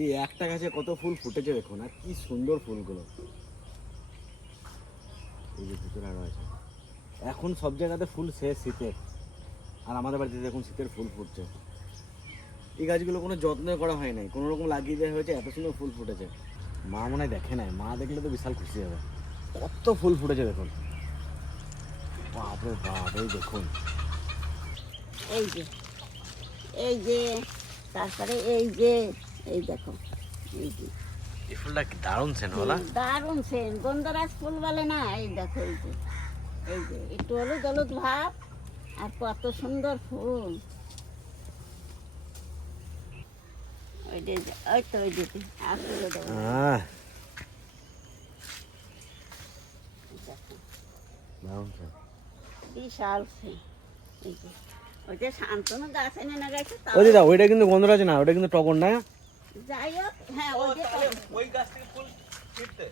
এই একটা গাছে কত ফুল ফুটেছে দেখুন, আর কি সুন্দর ফুলগুলো। এই যে ভিতরে আরো আছে। এখন সব জায়গাতে ফুল শেষ শীতের, আর আমাদের বাড়িতে দেখুন শীতের ফুল ফুটছে। এই গাছগুলো কোনো যত্ন করা হয় নাই, কোনো রকম লাগিয়ে দেওয়া হয়েছে, এত সুন্দর ফুল ফুটেছে। মা মনে হয় দেখে নাই, মা দেখলে তো বিশাল খুশি হবে। কত ফুল ফুটেছে দেখুন, বাপরে বাপ। এই দেখুন, এই যে এই যে তারপরে এই যে এই দেখো, এই যে এই ফুলটা কি দারুণ সেন্ট বলা। দারুণ সেন্ট, গন্ধরাজ ফুল বলে না। এই দেখো, এই যে একটু হলুদ হলুদ ভাব, আর কত সুন্দর ফুল। ওই যে ওই তো ওই যে আর তুলে দেবো। দারুণ সেন্ট, বিশাল সেন্ট। এই যে ওই যে শান্তনু গাছ এনে না গেছে। ওই দিদা ওইটা কিন্তু গন্ধরাজ না, ওটা কিন্তু টগর না। যাই হোক, হ্যাঁ ওই যে ওই গাছ থেকে ফুল ছিটতে।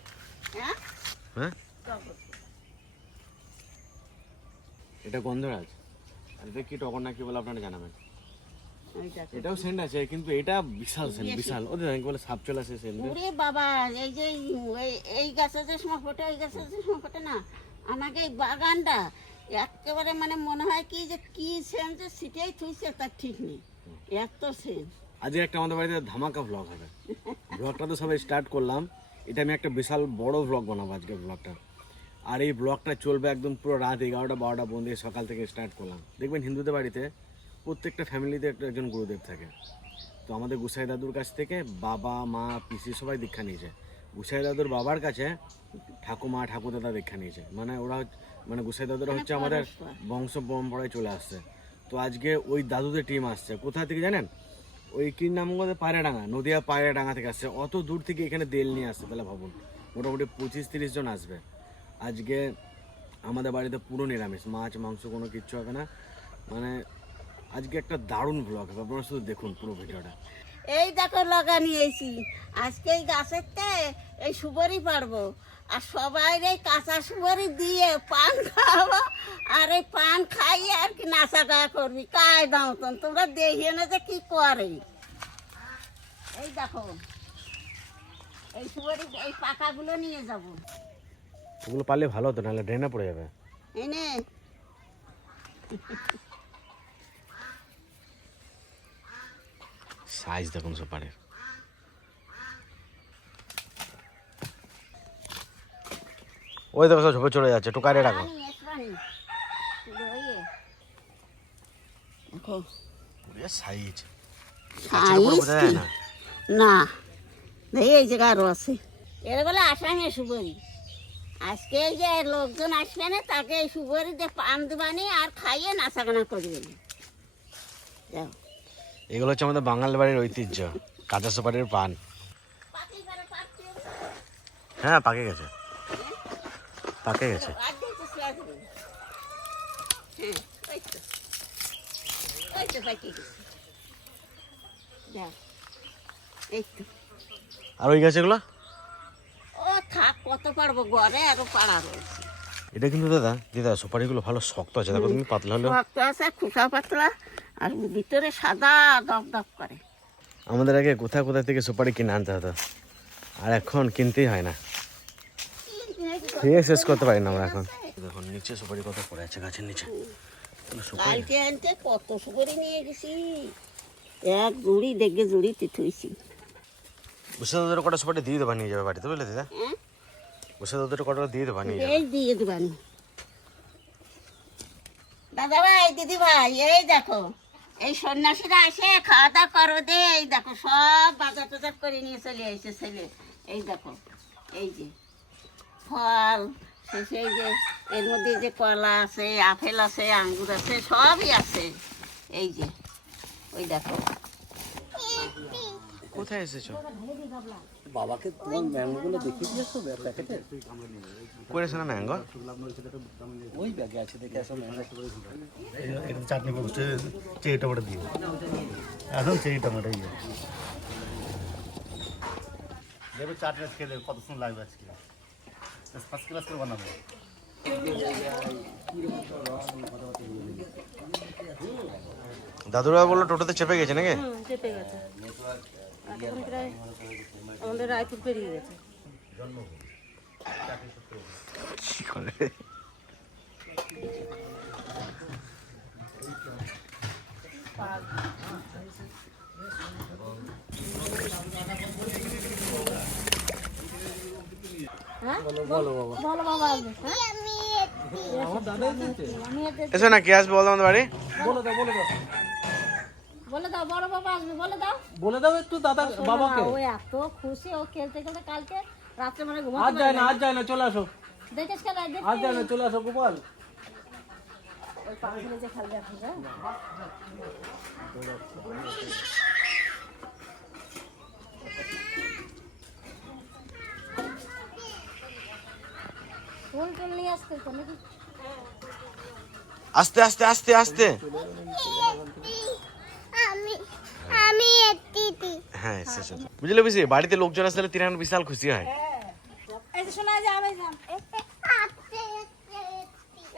হ্যাঁ হ্যাঁ, টগর। এটা গন্ধরাজ, আর এটা কি টগর না কি বলে আপনারা জানাবেন। ওই দেখো, এটাও সেন্ট আছে, কিন্তু এটা বিশাল সেন্ট, বিশাল। ওদের কি বলে সাপ চলে আসে সেন্ট। ওরে বাবা, এই যে এই গাছে যে সময় ফোটে, ওই গাছে যে সময় ফোটে না, আমাকে এই বাগানটা একেবারে মানে মনে হয় কি যে কি সেন্ট যে সিটেই থুইছে তার ঠিক নেই, এত সেন্ট। আজকে একটা আমাদের বাড়িতে ধামাকা ভ্লগ হবে। ভ্লগটা তো সবাই স্টার্ট করলাম, এটা আমি একটা বিশাল বড় ভ্লগ বানাবো আজকে ব্লগটা। আর এই ব্লগটা চলবে একদম পুরো রাত 11টা 12টা পর্যন্ত, সকাল থেকে স্টার্ট করলাম। দেখবেন হিন্দুদের বাড়িতে প্রত্যেকটা ফ্যামিলিতে একজন গুরুদেব থাকে। তো আমাদের গুসাই দাদুর কাছ থেকে বাবা মা পিসি সবাই দীক্ষা নিয়েছে। গুসাই দাদুর বাবার কাছে ঠাকুমা ঠাকুরদাদা দীক্ষা নিয়েছে। মানে ওরা মানে গুসাই দাদুরা হচ্ছে আমাদের বংশ পরম্পরায় চলে আসছে। তো আজকে ওই দাদুদের টিম আসছে কোথা থেকে জানেন? ওই কি নাম বলে, পায়রাডাঙ্গা, নদিয়া পায়রাডাঙ্গা থেকে আসছে। অত দূর থেকে এখানে তেল নিয়ে আসছে, তাহলে ভাবুন মোটামুটি 25-30 জন আসবে। আজকে আমাদের বাড়িতে পুরো নিরামিষ, মাছ মাংস কোনো কিচ্ছু হবে না। মানে আজকে একটা দারুণ ব্লগ হবে, আপনারা শুধু দেখুন পুরো ভিডিওটা। এই দেখো লগা নিয়েছি আজকে, এই গাছেরতে এই সুপারি পারবো, আর সবাই এই কাঁচা সুপারি দিয়ে পান খাওয়াবো, আর এই পান খাইয়ে আর কি নাচা গায়া করবি। কায় দাও তোমরা দেখিয়ে না যে কি করে। এই দেখো, এই সুপারি এই পাকাগুলো নিয়ে যাবো। ওগুলো পারলে ভালো হতো, নাহলে ড্রেনে পড়ে যাবে। এনে সাইজ দেখুন সুপারির। ওই দেখো সব ঝোপে চলে যাচ্ছে, টোকারে রাখো। সাইজ না, এই জায়গা আরো আছে। এরা বলে আসামে সুপারি। আজকে এই যে লোকজন আসবে না, তাকে এই সুপারি দিয়ে পান দিবানি আর খাইয়ে নাচাগানা করবে। এগুলো হচ্ছে আমাদের বাঙাল বাড়ির ঐতিহ্য, কাঁচা সুপারির পান। হ্যাঁ পাকে গেছে, পাকে গেছে। আর ওই গাছগুলো ও থাক, কত পারবো, ঘরে আরো পাড়া রয়েছে। এটা কিন্তু দাদা দিদা সুপারিগুলো ভালো শক্ত আছে, দেখো তুমি পাতলা হলো। শক্ত আছে, খোসা পাতলা, আর ভিতরে সাদা দপ দপ করে। আমাদের আগে কোথায় কোথায় থেকে সুপারি কিনে আনতে হতো, আর এখন কিনতেই হয় না, খেয়ে শেষ করতে পারি না আমরা এখন। দেখুন নিচে সুপারি কত পড়ে আছে গাছের নিচে। কালকে আনতে কত সুপারি নিয়ে গেছি, এক জুড়ি দেখে জুড়ি তিথুইছি। বসে তোদের কটা সুপারি দিয়ে দেবা নিয়ে যাবে বাড়িতে, বুঝলে দিদা? বসে তোদের কটা দিয়ে দেবা নিয়ে যাবে। এই দিয়ে দেবানি দাদা ভাই, দিদি ভাই, এই দেখো এই সন্ন্যাসীরা আসে খাওয়া দাওয়া করো দে। এই দেখো সব বাজার টাজার করে নিয়ে চলে এসে ছেলে। এই দেখো, এই যে ফল শেষে, এই যে এর মধ্যে যে কলা আছে, আপেল আছে, আঙ্গুর আছে, সবই আছে। এই যে ওই দেখো। কোথায় এসেছো? বাবাকে তোমার ম্যাঙ্গোগুলো দেখিয়ে দিয়েছো প্যাকেটে? করেছে না ম্যাঙ্গো? ওই ব্যাগে আছে, দেখে আসো ম্যাঙ্গো। এটা চাটনি করছে, চেরি টমেটো দিয়ে এখন চেরি টমেটো দিয়ে দেখবে চাটনি খেলে কত সুন্দর লাগবে। আজকে ফার্স্ট ক্লাস করে বানাবো। দাদুরা বললো টোটোতে চেপে গেছে নাকি? চেপে গেছে। এখন প্রায় আমাদের রায়পুর পেরিয়ে গেছে। হ্যাঁ বলো বাবা আসবে। এসো না, কে আসবে বলো আমাদের বাড়ি? বলে দাও বড় বাবা আসবে, বলে দাও একটু দাদা বাবাকে। ও এত খুশি, ও খেলতে খেলতে কালকে রাত্রে মানে আজ ঘুমাতে যায় না, আজ যায় না, চলে আসো। দেখিস খেলা আজ যায় না, চলে আসো গোপাল। ওই পাখিলে যে খেলবে এখন যা। ফুল টুল নিয়ে আসতে তো নাকি? আস্তে আস্তে আস্তে আস্তে। হ্যাঁ এসেছো তো। বুঝলে বুঝি, বাড়িতে লোকজন আসলে তিরান বিশাল খুশি হয়। এই যে শোনা যায়, আমি যাম।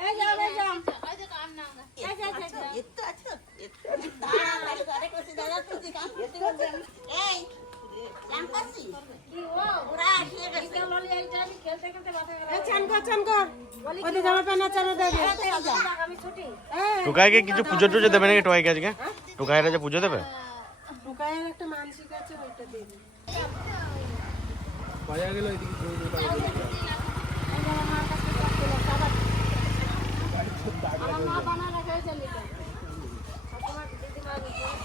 এই যাও এই যাও। টোকাইকে কিছু পুজো টুজো দেবে নাকি? টোকাইকে আজকে টোকাইরা যে পুজো দেবে? একটা মানসিক আছে, ওইটা দিয়ে দিই। পাওয়া গেল এদিকে আমার মা বানা রাখে চলে যায়। তোমার দিদিমা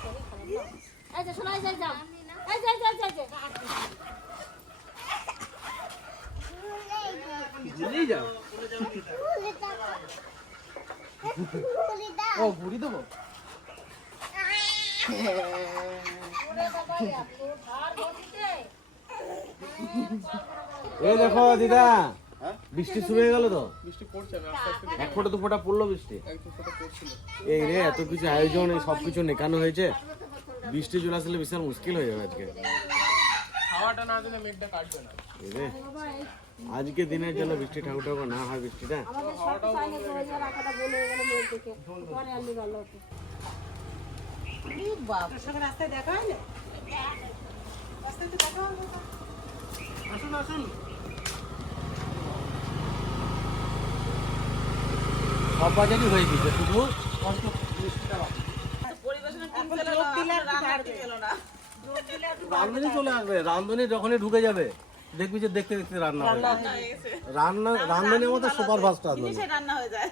শরীর খারাপ। এই যে শোনা যায়, যাও এই যে ভুলেই যাও। ও ঘুরি দেবো। এই দেখো দিদা, বৃষ্টি শুরু হয়ে গেল তো। এক ফোঁটা দু ফোঁটা পড়লো বৃষ্টি। এই রে, এত কিছু আয়োজন, এই সব কিছু নেকানো হয়েছে, বৃষ্টি চলে আসলে বিশাল মুশকিল হয়ে যাবে আজকে। এই রে, আজকে দিনের জন্য বৃষ্টি ঠাকুর ঠাকুর না হয় বৃষ্টিটা। আমাদের সব সাইনে গোয়া রাখাটা বলে গেল মেয়ের থেকে, পরে আনলি ভালো হতো। রাস্তায় দেখা হয় না, রাস্তায় তো দেখা হয় না। আসুন। সব বাজারই হয়ে গেছে, শুধু রান্ধনি চলে আসবে। রান্ধনি যখনই ঢুকে যাবে দেখবি যে দেখতে দেখতে রান্না রান্ধনির মতো সুপার ফাস্ট রান্না হয়ে যায়।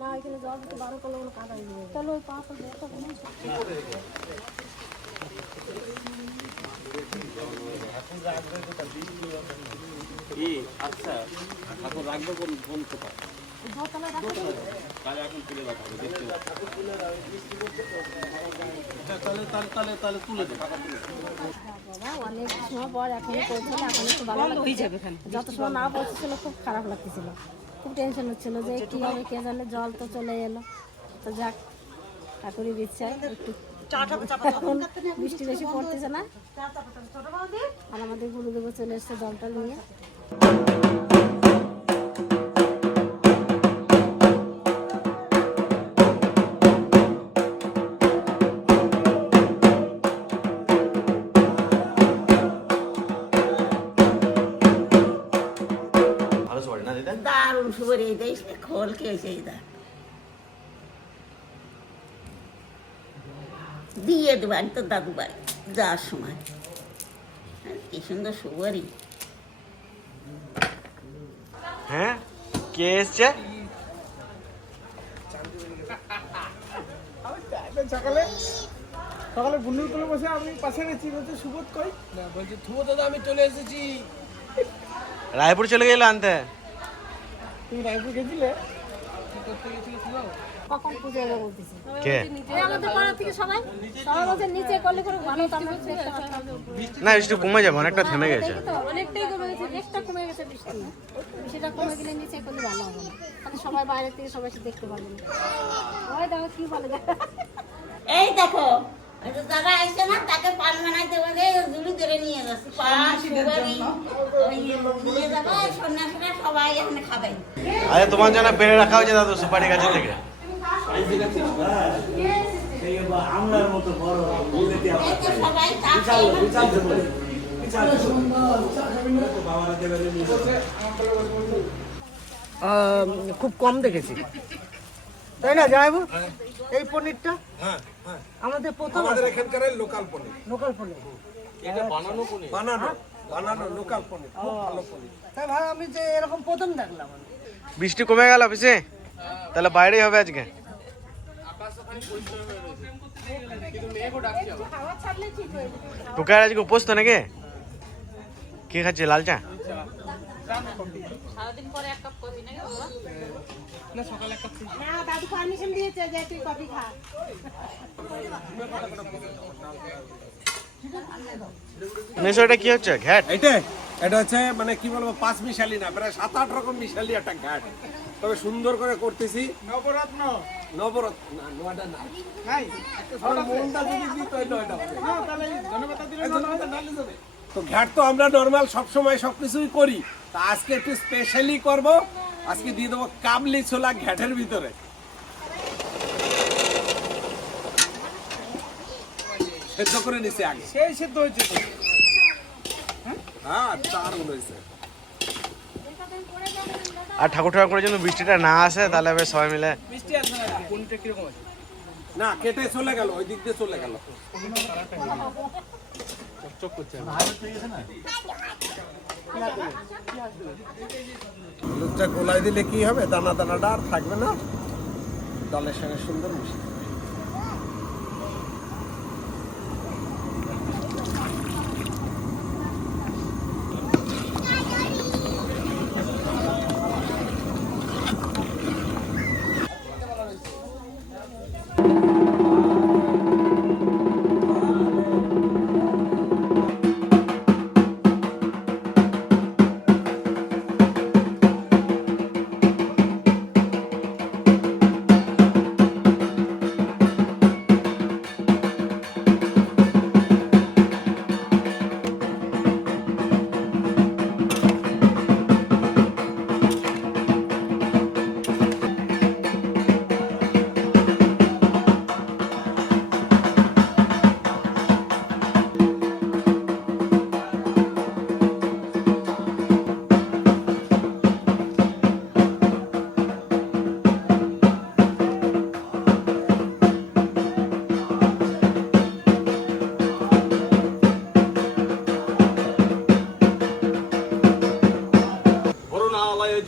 না এখানে জল দিতে বারো করলে কাদা চলো ওই পাঁচ আচ্ছা ঠাকুর রাখবো কোন কোন কোথায়? দোতলা রাখো। তাহলে এখন তুলে রাখাবো দেখতে তাহলে তুলে দেবো। বাবা অনেক সময় পর এখন পৌঁছালে এখন একটু ভালো লাগছে। যত সময় না পৌঁছেছিল খুব খারাপ লাগতেছিল, খুব টেনশন হচ্ছিল যে কী হবে কে জানে। জল তো চলে এলো, তো যাক ঠাকুরের ইচ্ছায় একটু এখন বৃষ্টি বেশি পড়তেছে না। আর আমাদের গুরুদেব চলে এসছে জলটা নিয়ে। ভালো সবাই না দিদা? দারুণ সুপারি এই খোল খেয়েছে এই দা দিয়ে দেবো আমি তো দাদু বাড়ি যাওয়ার সময়। কি সুন্দর সুপারি। হ্যাঁ কে এসছে? সকালে সকালে বুনুর কোলে বসে আমি পাশে গেছি, বলছে সুবোধ কই না, বলছে থুবো দাদা আমি চলে এসেছি। রায়পুর চলে গেল আনতে। তুমি রায়পুর গেছিলে? কি করতে গেছিলে তুমি? কখন পুজো হবে বলতেছে। কে? এই আমাদের পাড়া থেকে সবাই সবাই বলছে নিচে করলে করে ভালো হতো। আমরা না বৃষ্টি কমে যাবে, অনেকটা থেমে গেছে। তো অনেকটাই কমে গেছে, একটা কমে গেছে বৃষ্টি। বৃষ্টিটা কমে গেলে নিচে করলে ভালো হবে না, তাহলে সবাই বাইরে থেকে সবাই এসে দেখতে পারবে না। ওই দেখো কি বলে এই দেখো ওই যে দাদা আসছে না, তাকে পান বানাইতে বলে জুড়ি ধরে নিয়ে যাচ্ছে। পান সুপারি ওই নিয়ে যাবো, সন্ন্যাসীরা সবাই এখানে খাবে। আরে তোমার জন্য পেরে রাখা হয়েছে দাদু সুপারি গাছের থেকে। আমলার মতো বড় এই তো সবাই চা খাবে। খুব কম দেখেছি, তাই না যাইবো? এই পনিরটা আমাদের প্রথম আমাদের এখানকার লোকাল পনির, লোকাল পনির। এটা বানানো পনির। বানানো লোকাল পনির, খুব ভালো পনির। তাই ভাই আমি যে এরকম প্রথম দেখলাম। বৃষ্টি কমে গেল অফিসে, তাহলে বাইরেই হবে আজকে। টুকার আজকে উপোস তো নাকি? কি খাচ্ছে লাল চা? দাদু পারমিশন দিয়েছে যে তুই কফি খা। মেসো এটা কি হচ্ছে ঘ্যাট? এটা হচ্ছে মানে কি বলবো, 5 মিশালি না, প্রায় 7-8 রকম মিশালি একটা ঘাট। তবে সুন্দর করে করতেছি। নবরত্ন না, নয়টা না। আমার মনটা যদি দিত ওই নয়টা হবে। জনতা ঢালি যাবে। তো ঘাট তো আমরা নরমাল সবসময় সবকিছুই করি, তা আজকে একটু স্পেশালি করব। আজকে দিয়ে দেবো কাবলি ছোলা ঘাটের ভিতরে। সেদ্ধ করে নিছে আগে। সেই সিদ্ধ হয়েছে তো। হ্যাঁ দারুণ হয়েছে। আর ঠাকুর ঠাকুরের জন্য বৃষ্টিটা না আসে, তাহলে বেশ সবাই মিলে। মিষ্টি আছে না? কোনটা কিরকম আছে? না কেটে চলে গেল, ওই দিক দিয়ে চলে গেল। হলুদটা গোলায় দিলে কি হবে, দানা দানাটা আর থাকবে না, ডালের সঙ্গে সুন্দর মিশে যাবে।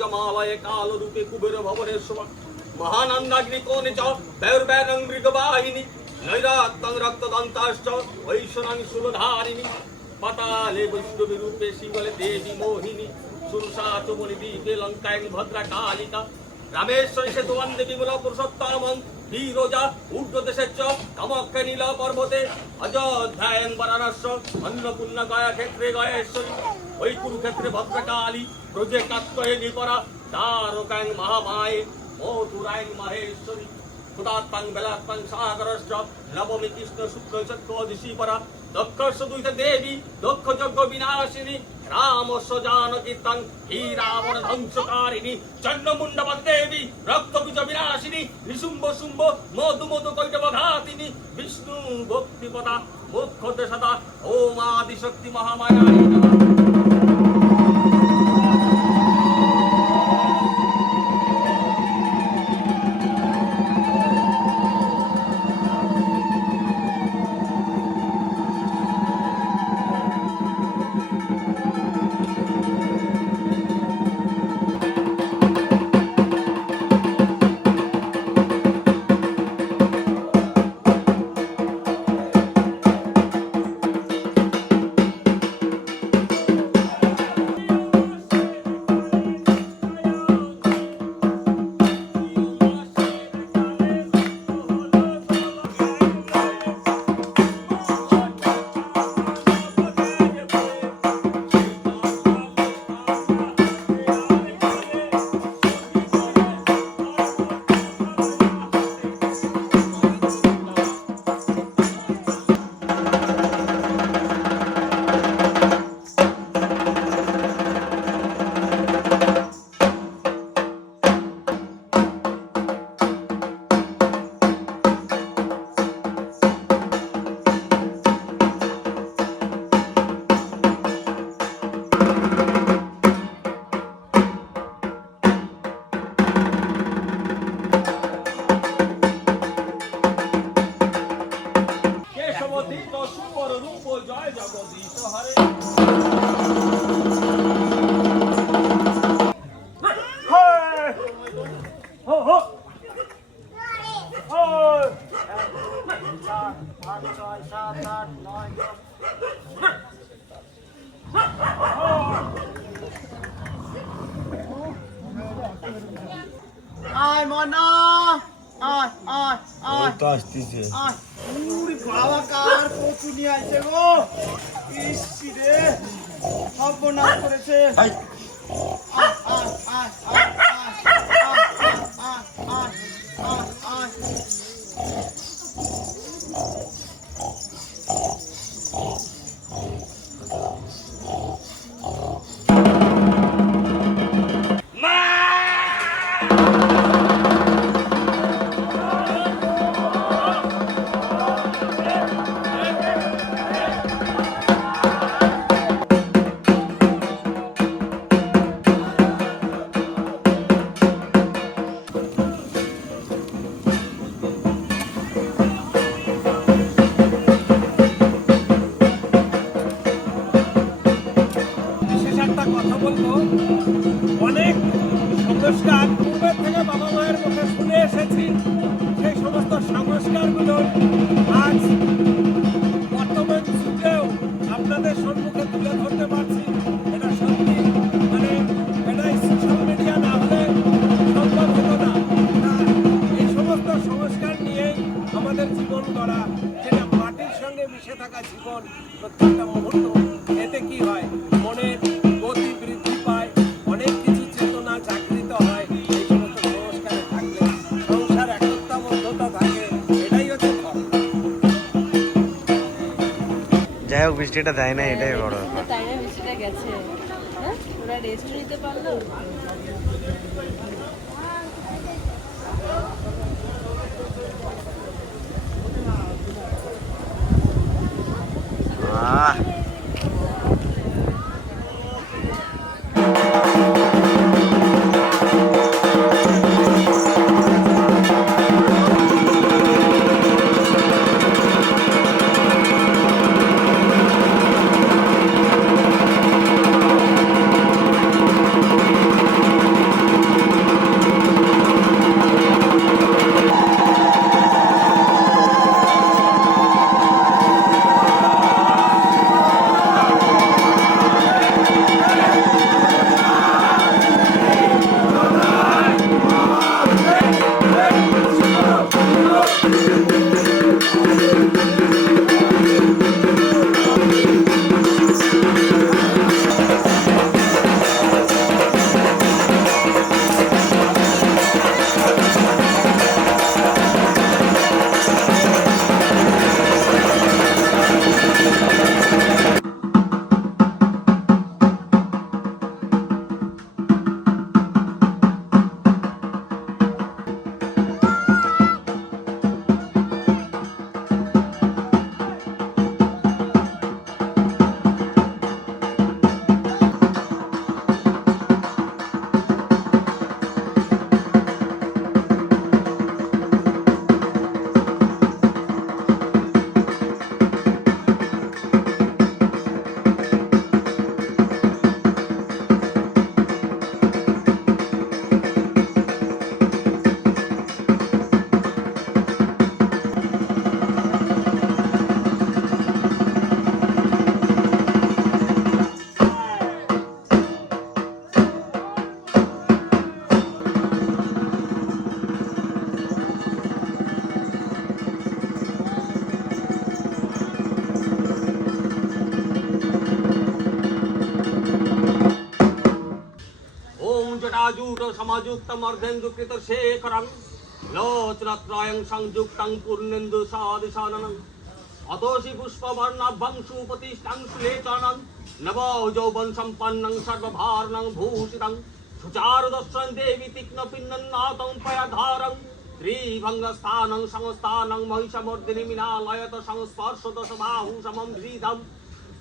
जमालय काल रूपे कुबेर भवनेश्वर महानंदाग्नि कोने च वैर्वैनं मृगवाहिनी नैरात्तं रक्तदन्ताश्च वैश्वनं शूलधारिणी पताले वैष्णवी रूपे शिवले देवी मोहिनी সুরসা চমনি দ্বীপে লঙ্কায় ভদ্রা কালিকা রামেশ্বরী সেতু বন্দে বিমল পুরুষোত্তমং বীরোজা ঊর্ধ্ব দেশের চ কামাখ্যা নীল পর্বতে অযোধ্যায়ং বারাণস্য অন্নপূর্ণা গয়া ক্ষেত্রে গয়েশ্বরী ওই কুরুক্ষেত্রে ভদ্রকালী ব্রজে কাত্তয়ে নিপরা দ্বারকাং মহামায়ে মথুরাং মহেশ্বরী ক্ষুদাত্তাং বেলাত্তাং সাগরশ্চ নবমী কৃষ্ণ শুক্ল চতুর্দশী পরা দক্ষস্য দুইতে দেবী দক্ষ যজ্ঞ বিনাশিনী রামস্য জানকীর্তং হি রাবণ ধ্বংসকারিণী চন্ডমুণ্ডপদ দেবী রক্তবীজ বিনাশিনী নিশুম্ভ শুম্ভ মধু মধু কৈটব ঘাতিনী বিষ্ণু ভক্তিপদা মুখ্য সদা ওম আদিশক্তি মহামায়া কেশবতীত সুবর রূপ জয় জগদীশ হরে আয় মনা আয় আয় আয় তো আসতেছে আয় উরি বাবা কার কচু নিয়ে আসছে গো ইস রে সর্বনাশ করেছে আয় আয় আয় আয় আয় আয় আয় আয় বিশেষ একটা কথা বলবো, অনেক সংস্কার পূর্বের থেকে বাবা মায়ের মুখে শুনে এসেছি, সেই সমস্ত সংস্কারগুলো আজ বর্তমান যুগেও আপনাদের সম্মুখে তুলে ধরতে পারছি। এটা সত্যি মানে এটাই সোশ্যাল মিডিয়া না হলে সম্ভব হতো না। এই সমস্ত সংস্কার নিয়েই আমাদের জীবন গড়া, যেটা মাটির সঙ্গে মিশে থাকা জীবন। প্রত্যেকটা মুহূর্ত এতে কি হয়, মনের গতি বৃদ্ধি পায়, অনেক কিছু চেতনা জাগৃত হয়। এই সমস্ত সংস্কারে থাকলে সংসার একতাবদ্ধতা থাকে, এটাই হচ্ছে ধর্ম। যাই হোক বৃষ্টিটা দেয় না, এটাই বড় ব্যাপার। তাই না, বৃষ্টিটা গেছে, হ্যাঁ ওরা রেস্ট নিতে পারলো। জটাজুট সমাযুক্তম অর্ধেন্দুকৃত শেখরং লোচনত্রয়ং সংযুক্তং পূর্ণেন্দু সদৃশাননং অতোষি পুষ্পবর্ণাভ্যং সুপতিষ্ঠাং সুলেচনং নব যৌবন সম্পন্নং সর্বভারণং ভূষিতং সুচারুদর্শন দেবী তীক্ষ্ণ পিন্নন্নাতং পয়াধারং ত্রিভঙ্গস্থানং সংস্থানং মহিষমর্দিনী মিনালয়ত সংস্পর্শত বাহু সমম ধৃতম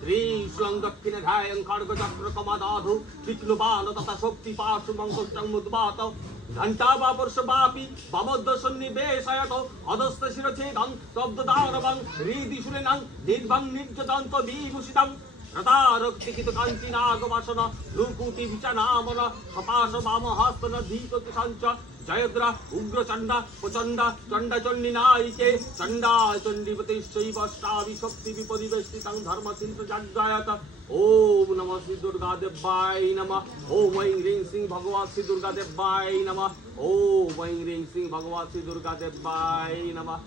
ত্রিশূলং দক্ষিণে ধ্যায়ং খড়গচক্র কমাদাধু বিষ্ণুবাণ তথা শক্তি পার্শ্বমঙ্কষ্টং মুদ্বাত ঘণ্টাবাপর্ষবাপি বামদ্দ সন্নিবেশয়ত অধস্ত শিরছেদং তব্দদানবং হৃদিশূলিনং নির্ভং নির্যতন্ত বিভূষিতং রতারক্তিকিত কাঞ্চি নাগবাসন লুকুতি বিচনামন সপাশ বাম হস্তন ধীকতি সঞ্চ জয়দ্রা উগ্রচণ্ডা প্রচণ্ডা চণ্ডাচণ্ডী নায়িকে চণ্ডা চণ্ডীপতিশ্চৈবষ্টাবি শক্তি বিপরিবেষ্টিতং ধর্মচিন্ত জাগ্রায়ত ওম নমঃ শ্রী দুর্গা দেব্যায় নমঃ ওম ঐং হ্রিং শ্রী ভগবৎ শ্রী দুর্গা দেব্যায় নমঃ ওম ঐং হ্রিং শ্রী ভগবৎ শ্রী দুর্গা দেব্যায় নমঃ।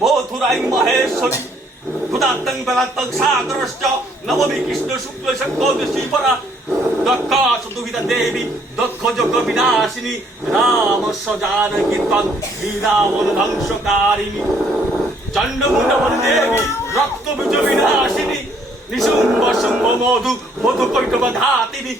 মথুরাই মহেশ্বরী ক্ষুদাত্তং বেলাত্তং সাগরশ্চ নবমী কৃষ্ণ শুক্ল শঙ্কোদশী পরা দক্ষ সুদুহিতা দেবী দক্ষ যজ্ঞ বিনাশিনী রামস্য জানকী ত্বং বীরাবন ধ্বংসকারিণী চণ্ডমুণ্ডবন দেবী রক্ত বীজ বিনাশিনী নিশুম্ভ শুম্ভ মধু মধু কৈটব ঘাতিনী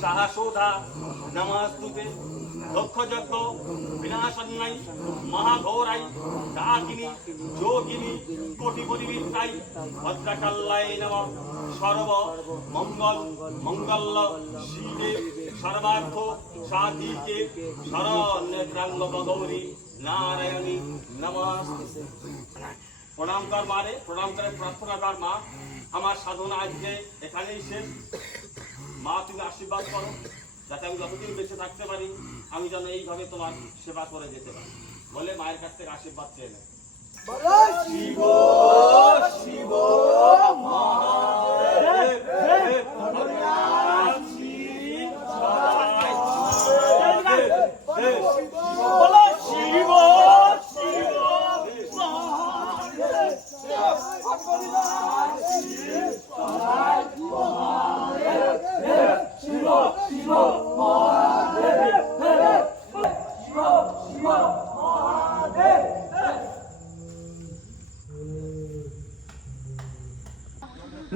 সাহাসোধা নমস্তুতে দক্ষ যজ্ঞ বিনাশন্যাই মহাঘোরাই ডাকিনী যোগিনী কোটি পরিবৃত্তাই ভদ্রাকাল্যায় নমঃ সর্ব মঙ্গল মঙ্গল শিবে সর্বার্থ সাধিকে শরণ্যেত্রাঙ্গ গৌরী নারায়ণী নমস্তে। প্রণাম কর মারে, প্রণাম করে প্রার্থনা কর মা, আমার সাধনা আজকে এখানেই শেষ। মা তুমি আশীর্বাদ করো যাতে আমি যতদিন বেঁচে থাকতে পারি আমি যেন এইভাবে তোমার সেবা করে যেতে পারি বলে মায়ের কাছ থেকে আশীর্বাদ চেয়ে নেয়। শিব শিব মহাদেব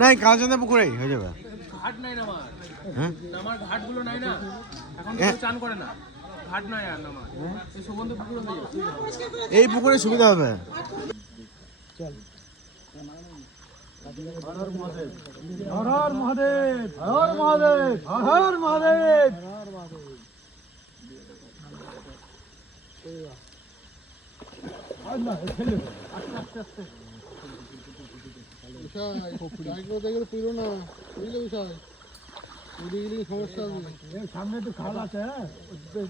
নাই কালচাঁদা পুকুরেই হয়ে যাবে। ঘাট নাই নামার, হ্যাঁ নামার ঘাটগুলো নাই না, এখন হ্যাঁ। কেউ চান করে না, ঘাট নাই আর নামার, এই সুগন্ধ পুকুর হয়ে যাবে। এই পুকুরে সুবিধা হবে। হর হর মহাদেব, হর হর মহাদেব, হর হর মহাদেব। সামনে তো খাল আছে,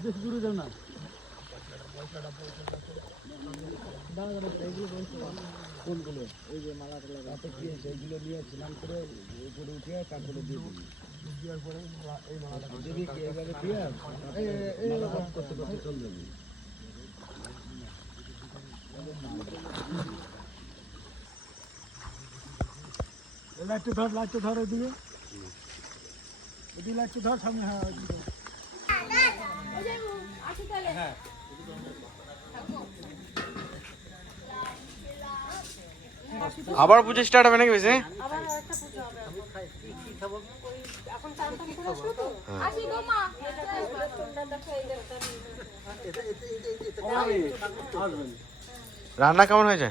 বেশি দূরে যাও না। লাইটটা ধর, লাইটটা ধর, ওইদিকে ওইদিকে লাইটটা ধর, সামনে। হ্যাঁ ওইদিকে। আবার পুজো স্টার্ট হবে নাকি বেশি? আবার একটা পুজো হবে। এখন চান টান করে আসলো তো? আসি গো মা। দেখো এই দেবতা। রান্না কেমন হয়েছে?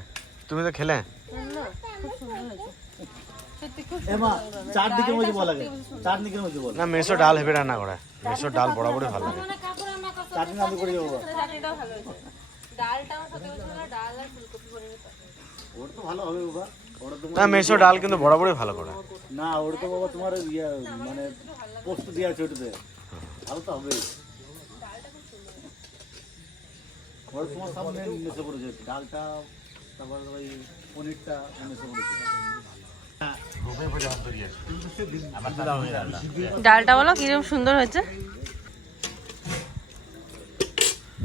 তুমি তো খেলে। চাটনিকের মধ্যে বলা লাগে, চাটনিকের মধ্যে বল। না মেসো ডাল হেভি রান্না করে, মেসো ডাল বরাবরই ভালো লাগে। মানে কাকুর রান্না করতে চাটনি আমি করে দেবো। চাটনিটাও ভালো হয়েছে। ডালটাও সাথে হয়েছিল না, ডাল আর ফুলকপি করে নিতে। ওটা তো ভালো হবে বাবা, ওটা তো না মেসো ডাল কিন্তু বরাবরই ভালো করে। না, ওটা তো বাবা তোমার ইয়ে মানে পোস্ত দেওয়া আছে ওটাতে, ভালো তো হবে। ওটা তোমার সামনে মেসে করেছে ডালটা, তারপর ওই পনিরটা মেসে করেছে। ডালটা বলো কিরকম সুন্দর হয়েছে।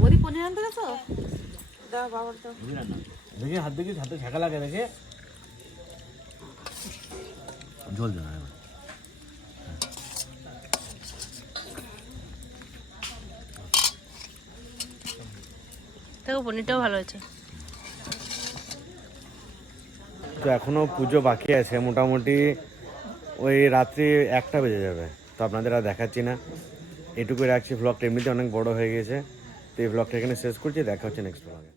ওরি পনির আনতে গেছো? দাও বাবার দাও। দেখি হাত দেখি, হাতে ছাকা লাগে দেখে জল দেনা। দেখো পনিরটাও ভালো হয়েছে। তো এখনো পুজো বাকি আছে, মোটামুটি ওই রাত্রি 1টা বেজে যাবে। তো আপনাদের আর দেখাচ্ছি না, এটুকুই রাখছি। ব্লগটা এমনিতে অনেক বড় হয়ে গেছে, তো এই ব্লগটা এখানে শেষ করছি। দেখা হচ্ছে নেক্সট ব্লগে।